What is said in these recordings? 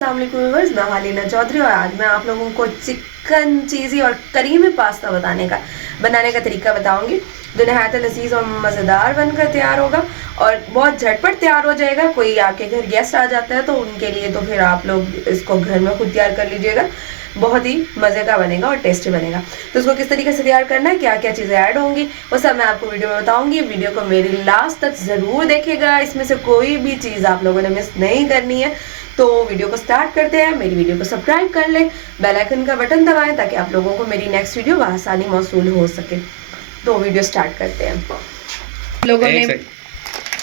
Viewers, मैं हालिना चौधरी और आज मैं आप लोगों को चिकन चीज़ी और करीमी पास्ता बनाने का तरीका बताऊंगी जो नहायत लजीज और मज़ेदार बनकर तैयार होगा और बहुत झटपट तैयार हो जाएगा। कोई आपके घर गेस्ट आ जाता है तो उनके लिए तो फिर आप लोग इसको घर में खुद तैयार कर लीजिएगा। बहुत ही मज़े का बनेगा और टेस्टी बनेगा। तो इसको किस तरीके से तैयार करना है, क्या क्या चीज़ें ऐड होंगी, वो सब मैं आपको वीडियो में बताऊंगी। वीडियो को मेरी लास्ट तक ज़रूर देखिएगा, इसमें से कोई भी चीज़ आप लोगों ने मिस नहीं करनी है। तो वीडियो को स्टार्ट करते हैं। मेरी वीडियो को सब्सक्राइब कर लें, बेल आइकन का बटन दबाएं ताकि आप लोगों को मेरी नेक्स्ट वीडियो आसानी मौसूल हो सके। तो वीडियो स्टार्ट करते हैं। लोगों ने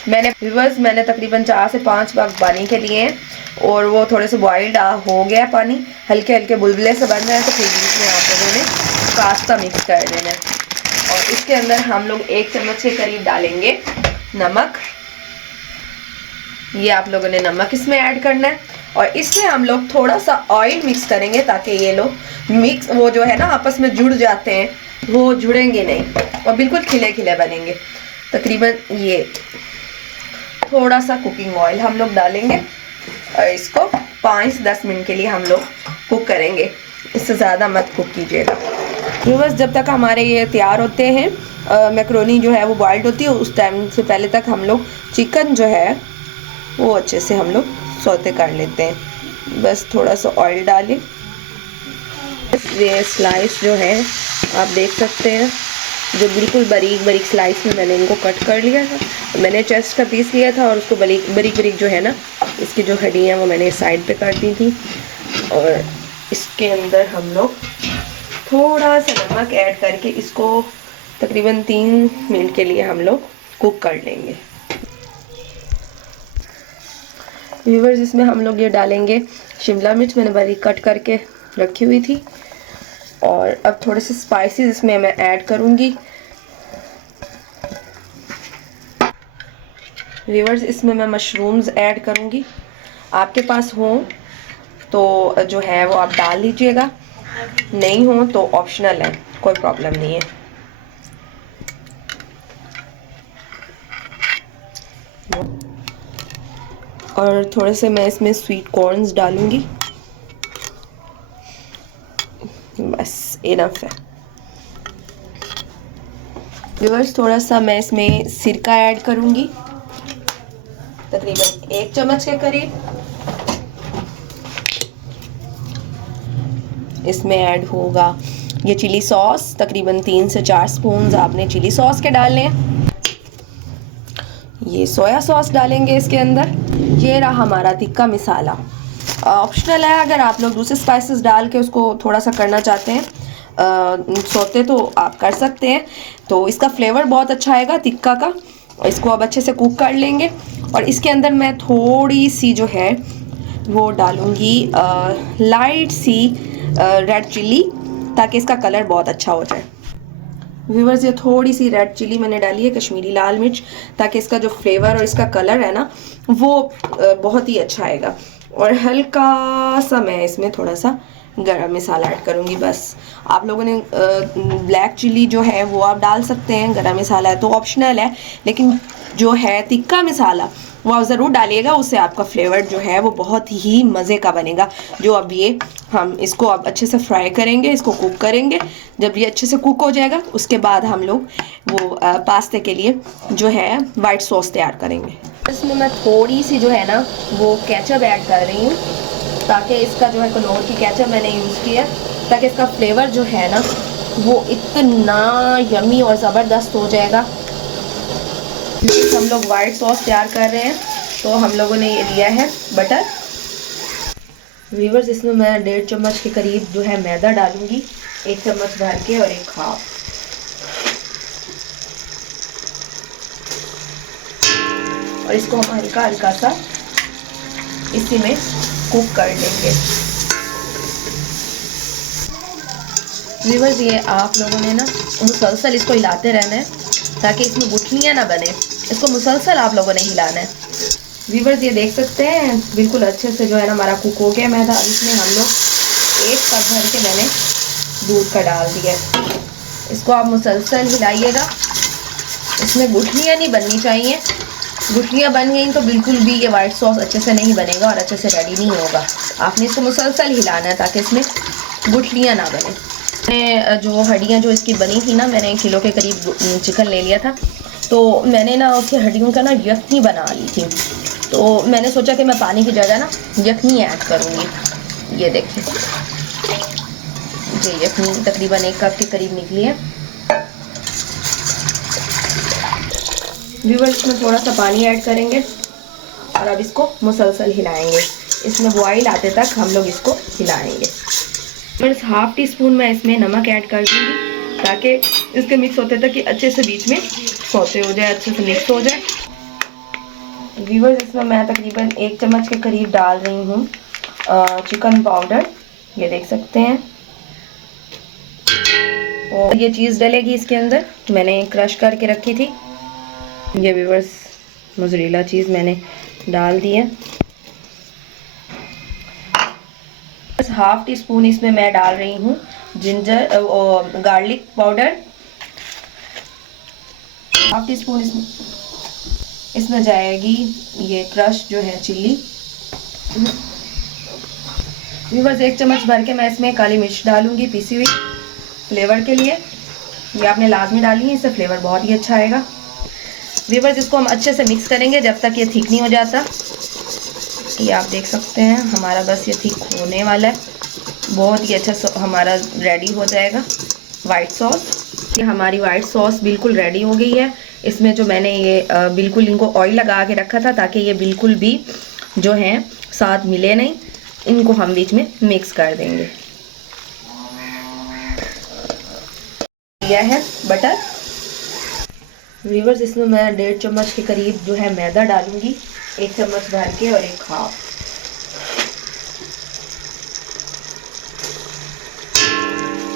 मैंने तकरीबन 4 से 5 बाग पानी के लिए हैं और वो थोड़े से बॉइल्ड हो गया पानी, हल्के हल्के बुलबुले से बन रहे हैं। तो फिर इसमें आप लोगों ने पास्ता मिक्स कर देना है और इसके अंदर हम लोग 1 चम्मच के करीब डालेंगे नमक। ये आप लोगों ने नमक इसमें ऐड करना है और इसमें हम लोग थोड़ा सा ऑयल मिक्स करेंगे ताकि ये लोग मिक्स वो जो है ना आपस में जुड़ जाते हैं, वो जुड़ेंगे नहीं और बिल्कुल खिले खिले बनेंगे। तकरीबन ये थोड़ा सा कुकिंग ऑयल हम लोग डालेंगे और इसको 5-10 मिनट के लिए हम लोग कुक करेंगे, इससे ज़्यादा मत कुक कीजिएगा। व्यूअर्स, जब तक हमारे ये तैयार होते हैं, मैक्रोनी जो है वो बॉइल्ड होती है, उस टाइम से पहले तक हम लोग चिकन जो है वो अच्छे से हम लोग सौते कर लेते हैं। बस थोड़ा सा ऑयल डालें। ये स्लाइस जो है आप देख सकते हैं, जो बिल्कुल बारीक बारीक स्लाइस में मैंने इनको कट कर लिया था। मैंने चेस्ट का पीस लिया था और उसको बारीक बारीक जो है ना इसकी जो हड्डी है वो मैंने साइड पे कर दी थी। और इसके अंदर हम लोग थोड़ा सा नमक ऐड करके इसको तकरीबन 3 मिनट के लिए हम लोग कुक कर लेंगे। व्यूअर्स, इसमें हम लोग ये डालेंगे शिमला मिर्च, मैंने बारीक कट करके रखी हुई थी। और अब थोड़े से स्पाइसेस इसमें मैं ऐड करूँगी। व्यूअर्स, इसमें मैं मशरूम्स ऐड करूँगी। आपके पास हो तो जो है वो आप डाल लीजिएगा, नहीं हो तो ऑप्शनल है, कोई प्रॉब्लम नहीं है। और थोड़े से मैं इसमें स्वीट कॉर्न्स डालूंगी, बस इनफ है। व्यूअर्स, थोड़ा सा मैं इसमें सिरका ऐड करूंगी, तकरीबन 1 चम्मच के करीब। इसमें ऐड होगा ये चिली सॉस, तकरीबन 3 से 4 स्पून आपने चिली सॉस के डालने हैं। ये सोया सॉस डालेंगे इसके अंदर। ये रहा हमारा तिक्का मसाला, ऑप्शनल है, अगर आप लोग दूसरे स्पाइसेस डाल के उसको थोड़ा सा करना चाहते हैं सोते तो आप कर सकते हैं। तो इसका फ्लेवर बहुत अच्छा आएगा तिक्का का। इसको अब अच्छे से कुक कर लेंगे और इसके अंदर मैं थोड़ी सी जो है वो डालूंगी लाइट सी रेड चिली, ताकि इसका कलर बहुत अच्छा हो जाए। व्यूअर्स, ये थोड़ी सी रेड चिली मैंने डाली है, कश्मीरी लाल मिर्च, ताकि इसका जो फ्लेवर और इसका कलर है ना वो बहुत ही अच्छा आएगा। और हल्का सा मैं इसमें थोड़ा सा गरम मसाला ऐड करूँगी। बस आप लोगों ने ब्लैक चिली जो है वो आप डाल सकते हैं, गरम मसाला है तो ऑप्शनल है, लेकिन जो है तिक्का मसाला वो आप ज़रूर डालिएगा, उससे आपका फ्लेवर जो है वो बहुत ही मज़े का बनेगा। जो अब ये हम इसको अब अच्छे से फ्राई करेंगे, इसको कुक करेंगे। जब ये अच्छे से कुक हो जाएगा उसके बाद हम लोग वो पास्ते के लिए जो है वाइट सॉस तैयार करेंगे। इसमें मैं थोड़ी सी जो है ना वो केचप ऐड कर रही हूँ, ताकि इसका जो है कनौर की केचप मैंने यूज़ किया, ताकि इसका फ्लेवर जो है ना वो इतना यमी और ज़बरदस्त हो जाएगा। हम लोग वाइट सॉस तैयार कर रहे हैं तो हम लोगों ने ये लिया है बटर। व्यूअर्स, इसमें मैं 1.5 चम्मच के करीब जो है मैदा डालूंगी, 1 चम्मच भर के और 1 हाफ। और इसको हम हल्का हल्का सा इसी में कुक कर लेंगे। व्यूअर्स, ये आप लोगों ने ना मुसलसल इसको हिलाते रहना है ताकि इसमें गुठलियाँ ना बने, इसको मुसलसल आप लोगों ने हिलाना है। व्यूअर्स, ये देख सकते हैं बिल्कुल अच्छे से जो है ना हमारा कुक हो गया मैदा। अब इसमें हम लोग 1 कप भर के मैंने दूध का डाल दिया। इसको आप मुसलसल हिलाइएगा, इसमें गुठलियाँ नहीं बननी चाहिए। गुठलियाँ बन गई तो बिल्कुल भी ये वाइट सॉस अच्छे से नहीं बनेगा और अच्छे से रेडी नहीं होगा। आपने इसको मुसलसल हिलाना है ताकि इसमें गुठलियाँ ना बने। मैंने जो हड्डियाँ जो इसकी बनी थी ना, मैंने 1 किलो के करीब चिकन ले लिया था, तो मैंने ना उसकी हड्डियों का ना यखनी बना ली थी। तो मैंने सोचा कि मैं पानी की जगह ना यखनी ऐड करूँगी। ये देखिए, ये यखनी तकरीबन 1 कप के करीब निकली है। व्यूअर्स, इसमें थोड़ा सा पानी ऐड करेंगे और अब इसको मुसलसल हिलाएंगे। इसमें बॉईल आते तक हम लोग इसको हिलाएंगे। व्यूअर्स, हाफ टी स्पून मैं इसमें नमक ऐड कर दूँगी ताकि इसके मिक्स होते तक कि अच्छे से बीच में सौते हो जाए, अच्छे से मिक्स हो जाए। व्यूअर्स, इसमें मैं तकरीबन 1 चम्मच के करीब डाल रही हूँ चिकन पाउडर। ये देख सकते हैं, और ये चीज़ डलेगी इसके अंदर, मैंने क्रश करके रखी थी। ये व्यूअर्स, मोज़रेला चीज़ मैंने डाल दी है। बस हाफ टी स्पून इसमें मैं डाल रही हूँ ginger garlic powder. Half tea spoon इसमें जाएगी ये क्रश जो है चिल्ली। व्यूअर्स, 1 चम्मच भर के मैं इसमें काली मिर्च डालूंगी पीसी हुई, फ्लेवर के लिए। ये आपने लाजमी डालनी है, इससे फ्लेवर बहुत ही अच्छा आएगा। व्यूअर्स, इसको हम अच्छे से मिक्स करेंगे जब तक ये थिक नहीं हो जाता। ये आप देख सकते हैं, हमारा बस ये थिक होने वाला है, बहुत ही अच्छा हमारा रेडी हो जाएगा वाइट सॉस। ये हमारी वाइट सॉस बिल्कुल रेडी हो गई है। इसमें जो मैंने ये बिल्कुल इनको ऑयल लगा के रखा था ताकि ये बिल्कुल भी जो है साथ मिले नहीं, इनको हम बीच में मिक्स कर देंगे। यह है बटर। व्यूअर्स, इसमें मैं 1.5 चम्मच के करीब जो है मैदा डालूंगी, 1 चम्मच भर के और 1 हाफ।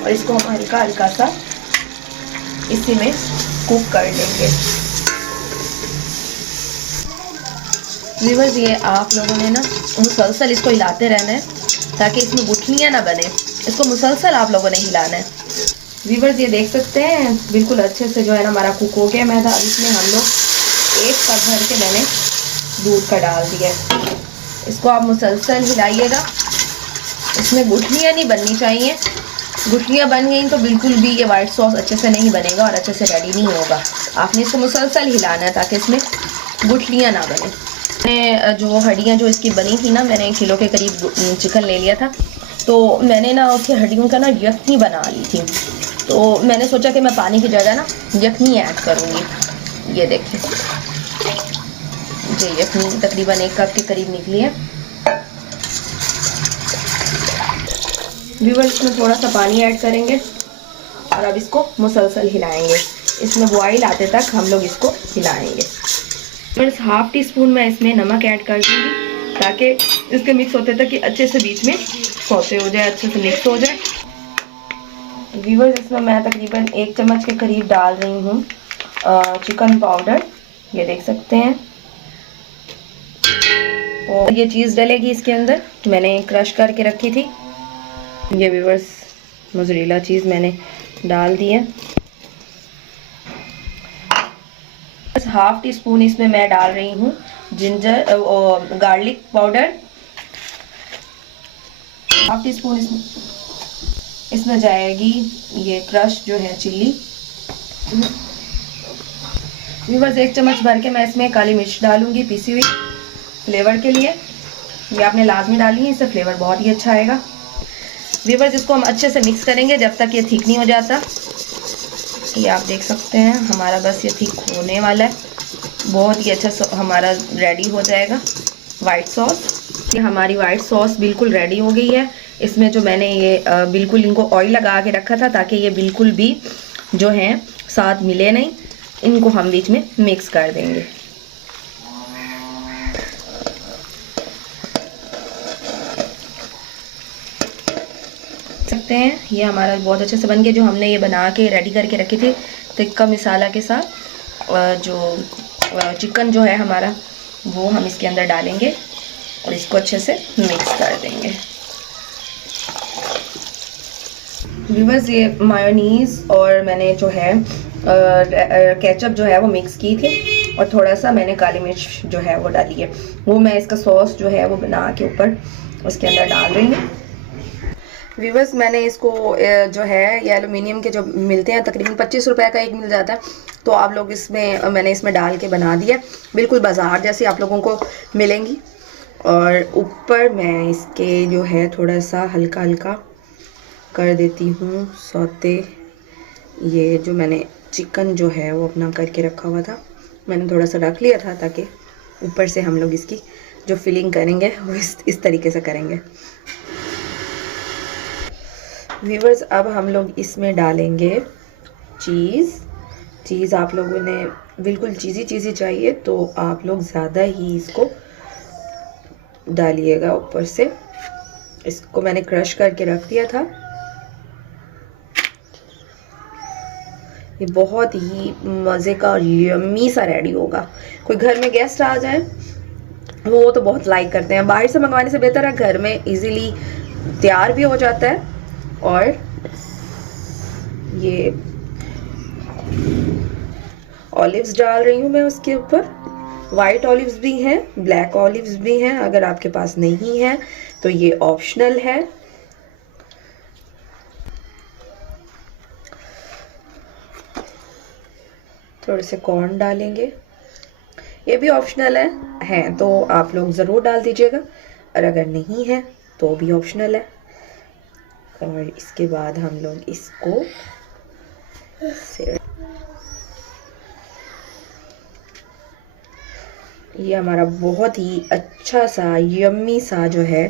और इसको हम हल्का हल्का सा इसी में कुक कर लेंगे। व्यूअर्स, ये आप लोगों ने ना मुसलसल इसको हिलाते रहना है ताकि इसमें गुठलियाँ ना बने। इसको मुसलसल आप लोगों ने हिलाना है। व्यूअर्स, ये देख सकते हैं बिल्कुल अच्छे से जो है ना हमारा कुक हो गया मैदा। अब इसमें हम लोग 1 कप भर के मैंने दूध का डाल दिया है। इसको आप मुसलसल हिलाइएगा, इसमें गुठलियाँ नहीं बननी चाहिए। गुठलियाँ बन गई तो बिल्कुल भी ये वाइट सॉस अच्छे से नहीं बनेगा और अच्छे से रेडी नहीं होगा। आपने इसको मुसलसल हिलाना है ताकि इसमें गुठलियाँ ना बने। मैंने जो हड्डियाँ जो इसकी बनी थी ना, मैंने 1 किलो के करीब चिकन ले लिया था, तो मैंने ना उसकी हड्डियों का ना यखनी बना ली थी। तो मैंने सोचा कि मैं पानी की जगह ना यखनी ऐड करूँगी। ये देखिए, ये यखनी तकरीबन 1 कप के करीब निकली है। व्यूअर्स, इसमें थोड़ा सा पानी ऐड करेंगे और अब इसको मुसलसल हिलाएंगे। इसमें बॉईल आते तक हम लोग इसको हिलाएंगे। व्यूअर्स, हाफ टी स्पून मैं इसमें नमक ऐड कर दूँगी ताकि इसके मिक्स होते तक कि अच्छे से बीच में सौते हो जाए, अच्छे से मिक्स हो जाए। व्यूअर्स, इसमें मैं तकरीबन 1 चम्मच के करीब डाल रही हूँ चिकन पाउडर। ये देख सकते हैं, और ये चीज़ डलेगी इसके अंदर, मैंने क्रश करके रखी थी। ये व्यूअर्स, मोज़रेला चीज़ मैंने डाल दी है। बस हाफ टी स्पून इसमें मैं डाल रही हूँ ginger garlic powder. Half tea spoon इसमें जाएगी ये क्रश जो है चिल्ली। व्यूअर्स, 1 चम्मच भर के मैं इसमें काली मिर्च डालूंगी पीसी हुई, फ्लेवर के लिए। ये आपने लाजमी डालनी है, इससे फ्लेवर बहुत ही अच्छा आएगा। व्यूअर्स, इसको हम अच्छे से मिक्स करेंगे जब तक ये थिक नहीं हो जाता। ये आप देख सकते हैं, हमारा बस ये थिक होने वाला है, बहुत ही अच्छा हमारा रेडी हो जाएगा वाइट सॉस। ये हमारी वाइट सॉस बिल्कुल रेडी हो गई है। इसमें जो मैंने ये बिल्कुल इनको ऑयल लगा के रखा था ताकि ये बिल्कुल भी जो है साथ मिले नहीं, इनको हम बीच में मिक्स कर देंगे। सकते हैं, ये हमारा बहुत अच्छे से बन गया। जो हमने ये बना के रेडी करके रखे थे टिक्का मसाला के साथ, जो चिकन जो है हमारा, वो हम इसके अंदर डालेंगे और इसको अच्छे से मिक्स कर देंगे। व्यूअर्स, ये मायोनीज़ और मैंने जो है केचप जो है वो मिक्स की थी, और थोड़ा सा मैंने काली मिर्च जो है वो डाली है। वो मैं इसका सॉस जो है वो बना के ऊपर उसके अंदर डाल रही हूँ। व्यूवर्स, मैंने इसको जो है ये एलुमिनियम के जो मिलते हैं तकरीबन 25 रुपए का एक मिल जाता है, तो आप लोग इसमें मैंने इसमें डाल के बना दिया, बिल्कुल बाज़ार जैसी आप लोगों को मिलेंगी। और ऊपर मैं इसके जो है थोड़ा सा हल्का हल्का कर देती हूँ सौते। ये जो मैंने चिकन जो है वो अपना करके रखा हुआ था, मैंने थोड़ा सा रख लिया था ताकि ऊपर से हम लोग इसकी जो फिलिंग करेंगे वो इस तरीके से करेंगे। व्यूवर्स, अब हम लोग इसमें डालेंगे चीज़ आप लोगों ने बिल्कुल चीज़ी चाहिए तो आप लोग ज़्यादा ही इसको डालिएगा ऊपर से। इसको मैंने क्रश करके रख दिया था। ये बहुत ही मज़े का और यम्मी सा रेडी होगा। कोई घर में गेस्ट आ जाए वो तो बहुत लाइक करते हैं, बाहर से मंगवाने से बेहतर है घर में इजीली तैयार भी हो जाता है। और ये ऑलिव्स डाल रही हूँ मैं उसके ऊपर। वाइट ऑलिव्स भी हैं, ब्लैक ऑलिव्स भी हैं, अगर आपके पास नहीं है तो ये ऑप्शनल है। थोड़े से कॉर्न डालेंगे, ये भी ऑप्शनल है तो आप लोग ज़रूर डाल दीजिएगा, और अगर नहीं है तो भी ऑप्शनल है। और इसके बाद हम लोग इसको ये हमारा बहुत ही अच्छा सा यम्मी सा जो है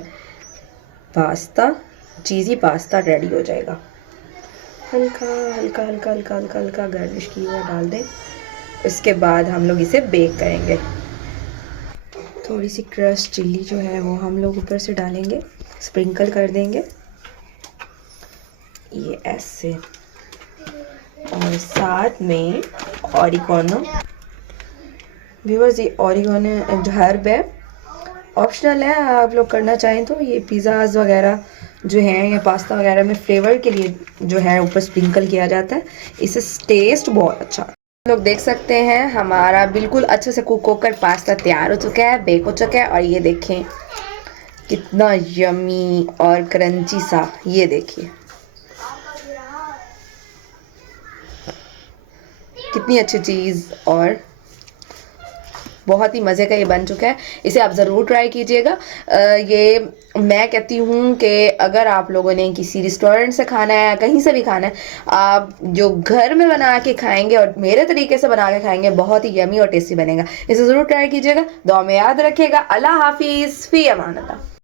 पास्ता, चीज़ी पास्ता रेडी हो जाएगा। हल्का हल्का हल्का हल्का हल्का हल्का गार्निश किया हुआ डाल दें। इसके बाद हम लोग इसे बेक करेंगे। थोड़ी सी क्रश चिल्ली जो है वो हम लोग ऊपर से डालेंगे, स्प्रिंकल कर देंगे ये ऐसे। और साथ में ऑरिगेनो। व्यूअर्स, ये ऑरिगेनो जो हर्ब है ऑप्शनल है, आप लोग करना चाहें तो। ये पिज़्ज़ाज़ वगैरह जो हैं या पास्ता वगैरह में फ्लेवर के लिए जो है ऊपर स्प्रिंकल किया जाता है, इससे टेस्ट बहुत अच्छा। आप लोग देख सकते हैं हमारा बिल्कुल अच्छे से कुक होकर पास्ता तैयार हो चुका है, बेक हो चुका है। और ये देखें कितना यम्मी और क्रंची सा, ये देखिए कितनी अच्छी चीज़ और बहुत ही मज़े का ये बन चुका है। इसे आप ज़रूर ट्राई कीजिएगा। ये मैं कहती हूँ कि अगर आप लोगों ने किसी रेस्टोरेंट से खाना है, कहीं से भी खाना है, आप जो घर में बना के खाएंगे और मेरे तरीके से बना के खाएंगे, बहुत ही यमी और टेस्टी बनेगा। इसे ज़रूर ट्राई कीजिएगा। दुआ में याद रखिएगा। अल्लाह हाफिज़, फ़ी अमान अल्लाह।